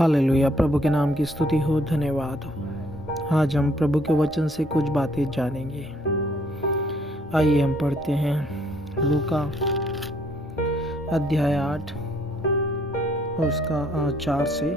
Hallelujah. प्रभु के नाम की स्तुति हो, धन्यवाद हो। आज हम प्रभु के वचन से कुछ बातें जानेंगे। आइए हम पढ़ते हैं लूका अध्याय 8 उसका 4 से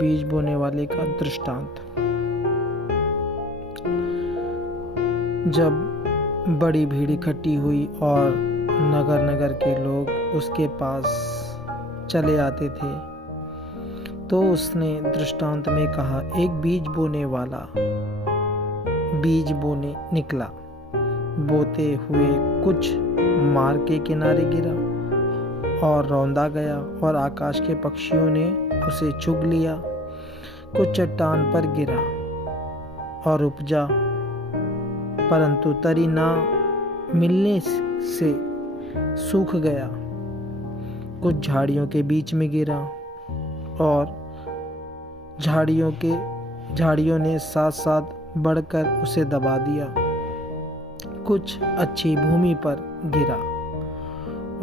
बीज बोने वाले का दृष्टांत। जब बड़ी भीड़ इकट्ठी हुई और नगर नगर के लोग उसके पास चले आते थे, तो उसने दृष्टांत में कहा, एक बीज बोने वाला बीज बोने निकला। बोते हुए कुछ मार्ग के किनारे गिरा और रौंदा गया और आकाश के पक्षियों ने उसे चुग लिया। कुछ चट्टान पर गिरा और उपजा, परंतु तरी ना मिलने से सूख गया। कुछ झाड़ियों के बीच में गिरा और झाड़ियों ने साथ साथ बढ़कर उसे दबा दिया। कुछ अच्छी भूमि पर गिरा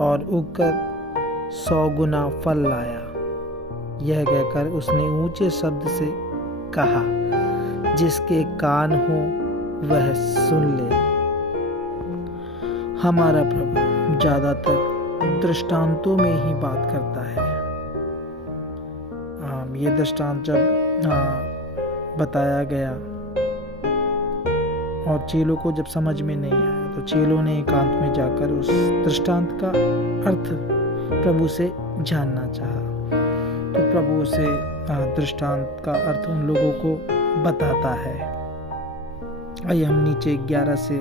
और उगकर 100 गुना फल लाया। यह कहकर उसने ऊंचे शब्द से कहा, जिसके कान हो वह सुन ले। हमारा प्रभु ज्यादातर दृष्टांतों में ही बात करता है। ये दृष्टांत जब बताया गया और चेलों को जब समझ में नहीं आया, तो चेलों ने एकांत में जाकर उस दृष्टांत का अर्थ प्रभु से जानना चाहा। तो प्रभु उसे दृष्टांत का अर्थ उन लोगों को बताता है। आइए हम नीचे 11 से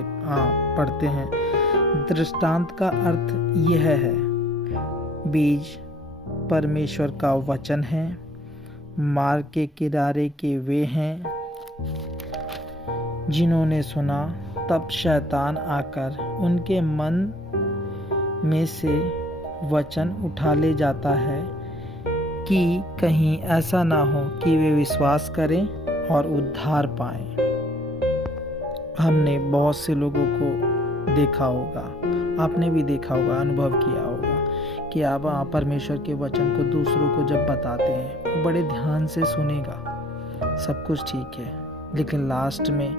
पढ़ते हैं। दृष्टांत का अर्थ यह है, बीज परमेश्वर का वचन है। मार्ग के किनारे के वे हैं जिन्होंने सुना, तब शैतान आकर उनके मन में से वचन उठा ले जाता है कि कहीं ऐसा ना हो कि वे विश्वास करें और उद्धार पाएं। हमने बहुत से लोगों को देखा होगा, आपने भी देखा होगा, अनुभव किया होगा कि आप परमेश्वर के वचन को दूसरों को जब बताते हैं, वो बड़े ध्यान से सुनेगा, सब कुछ ठीक है, लेकिन लास्ट में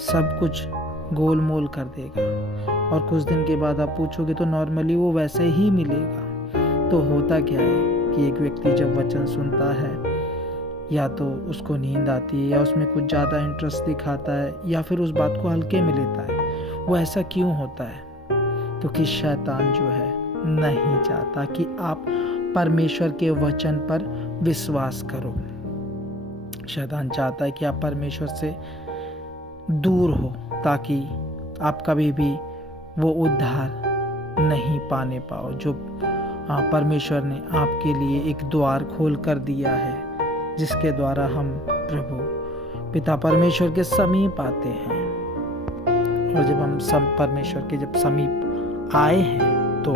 सब कुछ गोलमोल कर देगा और कुछ दिन के बाद आप पूछोगे तो नॉर्मली वो वैसे ही मिलेगा। तो होता क्या है कि एक व्यक्ति जब वचन सुनता है, या तो उसको नींद आती है, या उसमें कुछ ज़्यादा इंटरेस्ट दिखाता है, या फिर उस बात को हल्के में लेता है। वो ऐसा क्यों होता है? तो कि शैतान जो है नहीं चाहता कि आप परमेश्वर के वचन पर विश्वास करो। शैतान चाहता है कि आप परमेश्वर से दूर हो, ताकि आप कभी भी वो उद्धार नहीं पाने पाओ जो परमेश्वर ने आपके लिए एक द्वार खोल कर दिया है, जिसके द्वारा हम प्रभु पिता परमेश्वर के समीप आते हैं। और जब हम परमेश्वर के जब समीप आए हैं, तो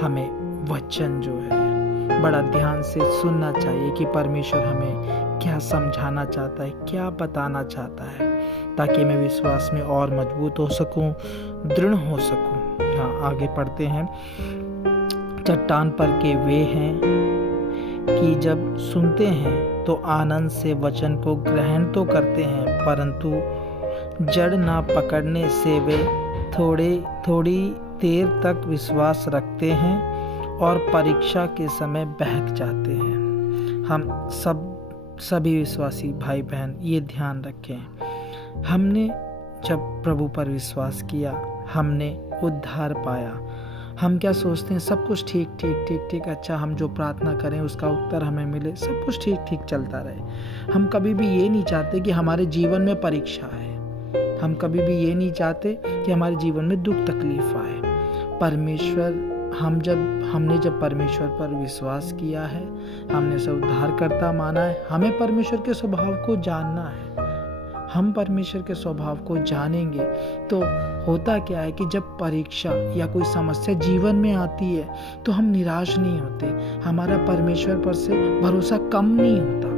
हमें वचन जो है बड़ा ध्यान से सुनना चाहिए कि परमेश्वर हमें क्या समझाना चाहता है, क्या बताना चाहता है, ताकि मैं विश्वास में और मजबूत हो सकूं, दृढ़ हो सकूं। आगे पढ़ते हैं। चट्टान पर के वे हैं कि जब सुनते हैं तो आनंद से वचन को ग्रहण तो करते हैं, परंतु जड़ ना पकड़ने से वे थोड़ी देर तक विश्वास रखते हैं और परीक्षा के समय बहक जाते हैं। हम सभी विश्वासी भाई बहन ये ध्यान रखें, हमने जब प्रभु पर विश्वास किया, हमने उद्धार पाया। हम क्या सोचते हैं, सब कुछ ठीक, अच्छा हम जो प्रार्थना करें उसका उत्तर हमें मिले, सब कुछ ठीक चलता रहे। हम कभी भी ये नहीं चाहते कि हमारे जीवन में परीक्षा आए, हम कभी भी ये नहीं चाहते कि हमारे जीवन में दुख तकलीफ आए। हमने जब परमेश्वर पर विश्वास किया है, हमने उसे उद्धारकर्ता माना है, हमें परमेश्वर के स्वभाव को जानना है। हम परमेश्वर के स्वभाव को जानेंगे तो होता क्या है कि जब परीक्षा या कोई समस्या जीवन में आती है, तो हम निराश नहीं होते, हमारा परमेश्वर पर से भरोसा कम नहीं होता,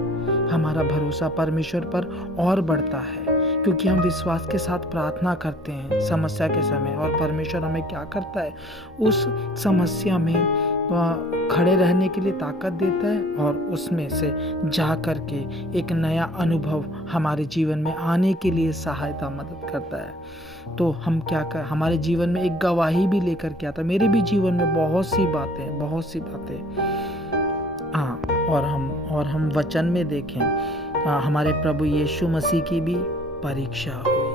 हमारा भरोसा परमेश्वर पर और बढ़ता है, क्योंकि हम विश्वास के साथ प्रार्थना करते हैं समस्या के समय। और परमेश्वर हमें क्या करता है, उस समस्या में खड़े रहने के लिए ताकत देता है और उसमें से जा कर के एक नया अनुभव हमारे जीवन में आने के लिए सहायता मदद करता है। तो हम क्या कर हमारे जीवन में एक गवाही भी लेकर के आता है। मेरे भी जीवन में बहुत सी बातें हाँ, और हम वचन में देखें हमारे प्रभु यीशु मसीह की भी परीक्षा हुई,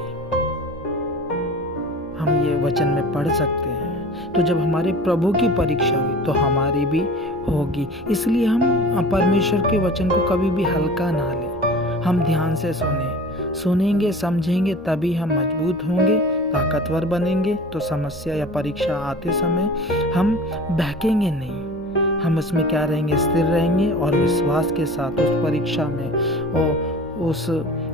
हम ये वचन में पढ़ सकते हैं। तो जब हमारे प्रभु की परीक्षा हुई तो हमारी भी होगी। इसलिए हम परमेश्वर के वचन को कभी भी हल्का ना लें, हम ध्यान से सुनेंगे समझेंगे, तभी हम मजबूत होंगे, ताकतवर बनेंगे। तो समस्या या परीक्षा आते समय हम बहकेंगे नहीं, हम उसमें क्या रहेंगे, स्थिर रहेंगे और विश्वास के साथ उस परीक्षा में और उस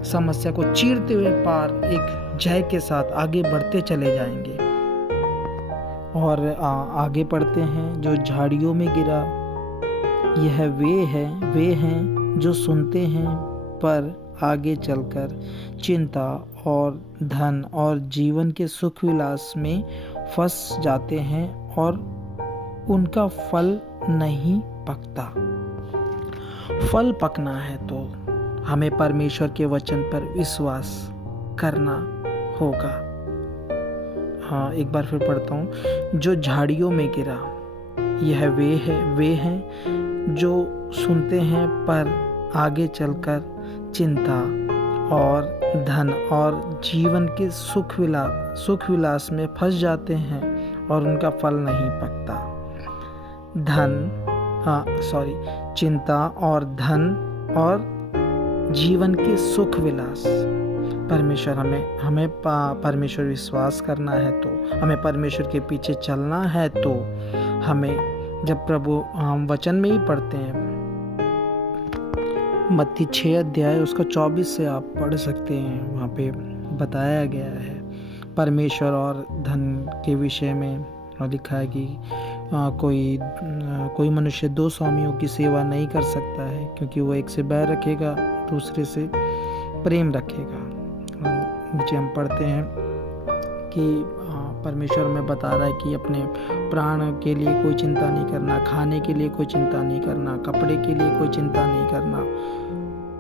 समस्या को चीरते हुए पार एक जय के साथ आगे बढ़ते चले जाएंगे। और आगे पढ़ते हैं, जो झाड़ियों में गिरा यह वे हैं जो सुनते हैं पर आगे चलकर चिंता और धन और जीवन के सुख विलास में फंस जाते हैं और उनका फल नहीं पकता। फल पकना है तो हमें परमेश्वर के वचन पर विश्वास करना होगा। हाँ, एक बार फिर पढ़ता हूँ, जो झाड़ियों में गिरा यह वे हैं जो सुनते हैं पर आगे चलकर चिंता और धन और जीवन के सुख विलास में फंस जाते हैं और उनका फल नहीं पकता। चिंता और धन और जीवन के सुख विलास। परमेश्वर हमें परमेश्वर विश्वास करना है तो हमें परमेश्वर के पीछे चलना है। तो हमें जब प्रभु हम वचन में ही पढ़ते हैं, मत्ती 6 अध्याय उसका 24 से आप पढ़ सकते हैं, वहाँ पे बताया गया है परमेश्वर और धन के विषय में। और लिखा है कि कोई मनुष्य 2 स्वामियों की सेवा नहीं कर सकता है, क्योंकि वो एक से बैर रखेगा, दूसरे से प्रेम रखेगा। नीचे हम पढ़ते हैं कि परमेश्वर में बता रहा है कि अपने प्राण के लिए कोई चिंता नहीं करना, खाने के लिए कोई चिंता नहीं करना, कपड़े के लिए कोई चिंता नहीं करना,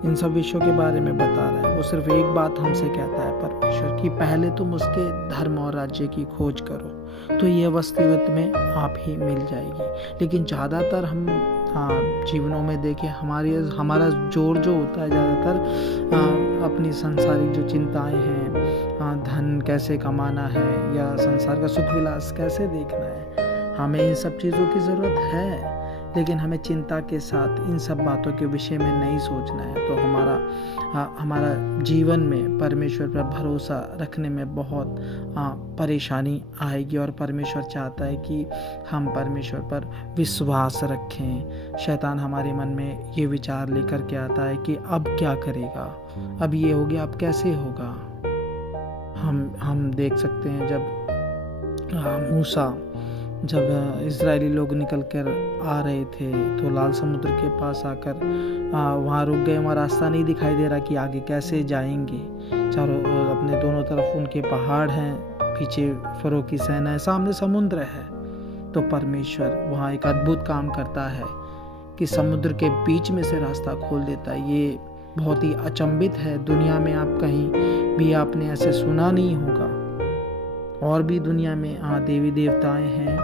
इन सब विषयों के बारे में बता रहा है। वो सिर्फ एक बात हमसे कहता है परमेश्वर की, पहले तुम उसके धर्म और राज्य की खोज करो तो यह वस्तुगत में आप ही मिल जाएगी। लेकिन ज़्यादातर हम जीवनों में देखें, हमारा जोर जो होता है ज़्यादातर अपनी सांसारिक जो चिंताएं हैं, धन कैसे कमाना है या संसार का सुख विलास कैसे देखना है। हमें इन सब चीज़ों की ज़रूरत है, लेकिन हमें चिंता के साथ इन सब बातों के विषय में नहीं सोचना है। तो हमारा जीवन में परमेश्वर पर भरोसा रखने में बहुत परेशानी आएगी। और परमेश्वर चाहता है कि हम परमेश्वर पर विश्वास रखें। शैतान हमारे मन में ये विचार लेकर के आता है कि अब क्या करेगा, अब ये हो गया, अब कैसे होगा। हम देख सकते हैं जब मूसा जब इजरायली लोग निकल कर आ रहे थे तो लाल समुद्र के पास आकर वहाँ रुक गए। वहाँ रास्ता नहीं दिखाई दे रहा कि आगे कैसे जाएंगे। चारों अपने दोनों तरफ उनके पहाड़ हैं, पीछे फरो की सेना है, सामने समुद्र है। तो परमेश्वर वहाँ एक अद्भुत काम करता है कि समुद्र के बीच में से रास्ता खोल देता है। ये बहुत ही अचंभित है। दुनिया में आप कहीं भी आपने ऐसे सुना नहीं होगा। और भी दुनिया में देवी देवताएं हैं,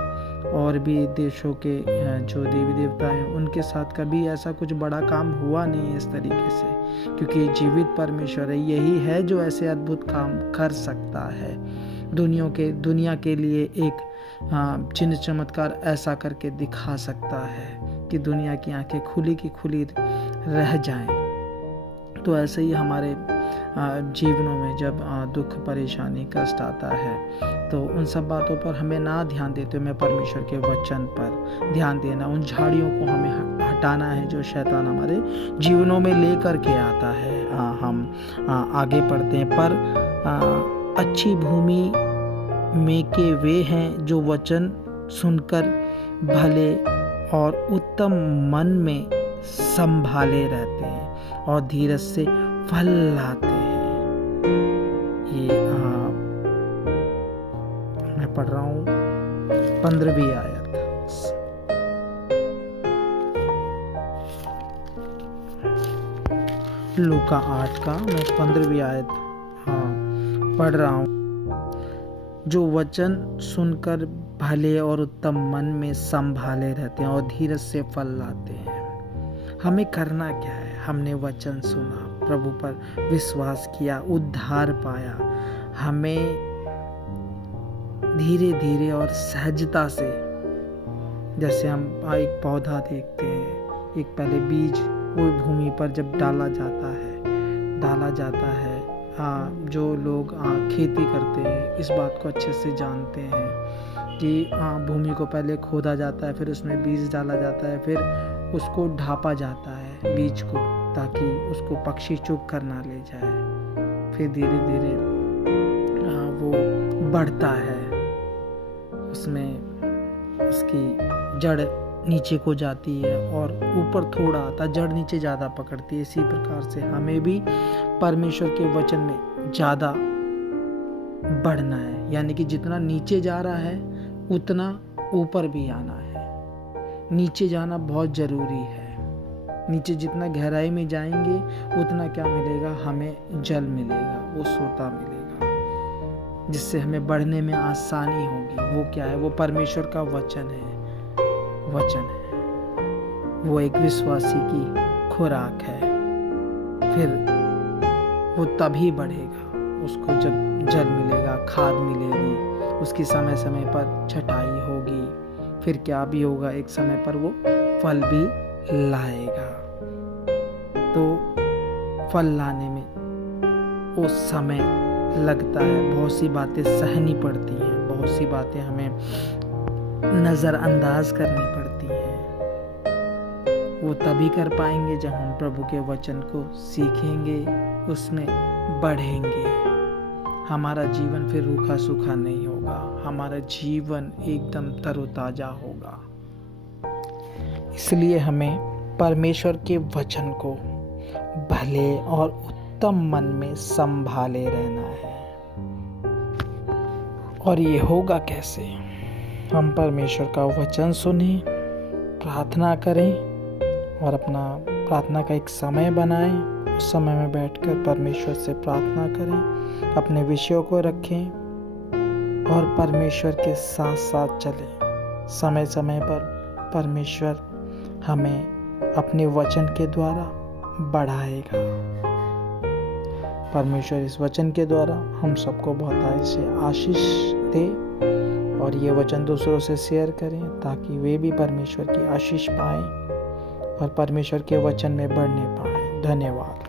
और भी देशों के जो देवी देवता हैं उनके साथ कभी ऐसा कुछ बड़ा काम हुआ नहीं है इस तरीके से, क्योंकि जीवित परमेश्वर है, यही है जो ऐसे अद्भुत काम कर सकता है। दुनिया के लिए एक चिन्ह चमत्कार ऐसा करके दिखा सकता है कि दुनिया की आंखें खुली की खुली रह जाएं। तो ऐसे ही हमारे जीवनों में जब दुख परेशानी कष्ट आता है तो उन सब बातों पर हमें ना ध्यान देते हुए परमेश्वर के वचन पर ध्यान देना, उन झाड़ियों को हमें हटाना है जो शैतान हमारे जीवनों में ले करके आता है। हम आगे पढ़ते हैं, पर अच्छी भूमि में के वे हैं जो वचन सुनकर भले और उत्तम मन में संभाले रहते हैं और धीरज से फल लाते हैं। ये मैं पढ़ रहा हूँ 15वीं आयत। लूका 8 का मैं 15वीं आयत पढ़ रहा हूँ। जो वचन सुनकर भले और उत्तम मन में संभाले रहते हैं और धीरज से फल लाते हैं। हमें करना क्या है? हमने वचन सुना, प्रभु पर विश्वास किया, उद्धार पाया। हमें धीरे धीरे और सहजता से, जैसे हम एक पौधा देखते हैं, एक पहले बीज वो भूमि पर जब डाला जाता है। जो लोग खेती करते हैं इस बात को अच्छे से जानते हैं कि भूमि को पहले खोदा जाता है, फिर उसमें बीज डाला जाता है, फिर उसको ढापा जाता है बीज को, ताकि उसको पक्षी चुग कर ना ले जाए। फिर धीरे धीरे वो बढ़ता है, उसमें उसकी जड़ नीचे को जाती है और ऊपर थोड़ा आता, जड़ नीचे ज़्यादा पकड़ती है। इसी प्रकार से हमें भी परमेश्वर के वचन में ज़्यादा बढ़ना है, यानी कि जितना नीचे जा रहा है उतना ऊपर भी आना है। नीचे जाना बहुत ज़रूरी है। नीचे जितना गहराई में जाएंगे उतना क्या मिलेगा? हमें जल मिलेगा, वो सोता मिलेगा, जिससे हमें बढ़ने में आसानी होगी। वो क्या है? वो परमेश्वर का वचन है। वो एक विश्वासी की खुराक है। फिर वो तभी बढ़ेगा, उसको जब जल मिलेगा, खाद मिलेगी, उसकी समय समय पर छटाई होगी। फिर क्या भी होगा? एक समय पर वो फल भी लाएगा। तो फल लाने में वो समय लगता है, बहुत सी बातें सहनी पड़ती हैं, बहुत सी बातें हमें नज़रअंदाज करनी पड़ती हैं। वो तभी कर पाएंगे जब हम प्रभु के वचन को सीखेंगे, उसमें बढ़ेंगे। हमारा जीवन फिर रूखा सूखा नहीं होगा, हमारा जीवन एकदम तरोताजा होगा। इसलिए हमें परमेश्वर के वचन को भले और उत्तम मन में संभाले रहना है। और ये होगा कैसे? हम परमेश्वर का वचन सुनें, प्रार्थना करें और अपना प्रार्थना का एक समय बनाएं। उस समय में बैठकर परमेश्वर से प्रार्थना करें, अपने विषयों को रखें और परमेश्वर के साथ साथ चलें। समय समय पर परमेश्वर हमें अपने वचन के द्वारा बढ़ाएगा। परमेश्वर इस वचन के द्वारा हम सबको बहुत से आशीष दे और ये वचन दूसरों से शेयर करें, ताकि वे भी परमेश्वर की आशीष पाएं और परमेश्वर के वचन में बढ़ने पाएं। धन्यवाद।